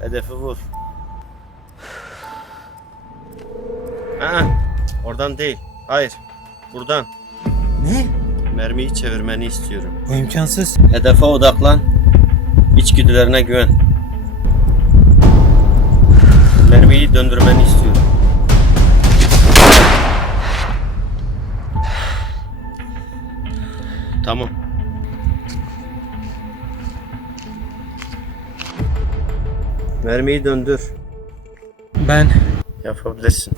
Hedefi vur. Aa, oradan değil. Hayır. Buradan. Ne? Mermiyi çevirmeni istiyorum. Bu imkansız. Hedefe odaklan. İçgüdülerine güven. Mermiyi döndürmeni istiyorum. Tamam. Mermiyi döndür. Ben Yapabilirsin.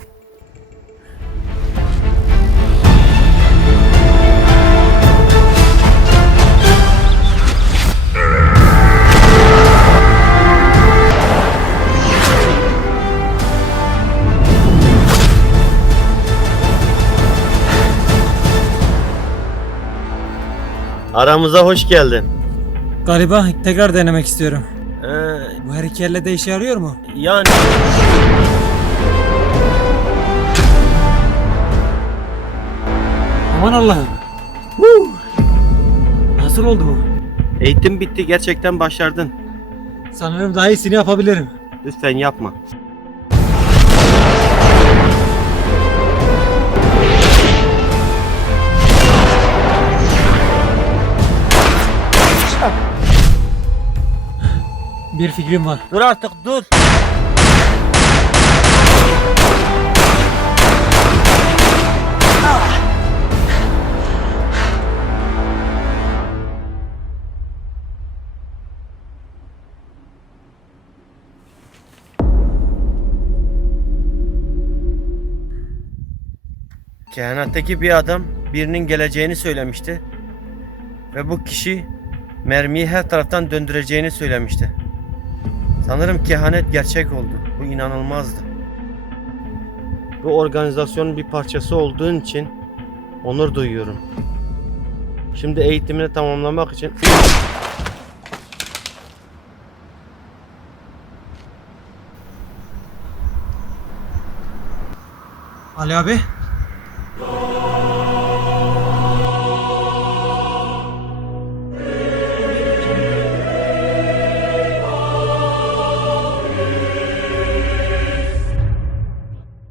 Aramıza hoş geldin. galiba tekrar denemek istiyorum. Bu her iki elle de işe yarıyor mu? yani Aman Allah'ım. Nasıl oldu bu? eğitim bitti gerçekten başardın. Sanırım daha iyisini yapabilirim. Lütfen yapma. Bir fikrim var. Dur artık dur. Kehanetteki bir adam birinin geleceğini söylemişti. Ve bu kişi mermiyi her taraftan döndüreceğini söylemişti. Sanırım kehanet gerçek oldu. Bu inanılmazdı. Bu organizasyonun bir parçası olduğun için onur duyuyorum. Şimdi eğitimini tamamlamak için Ali abi.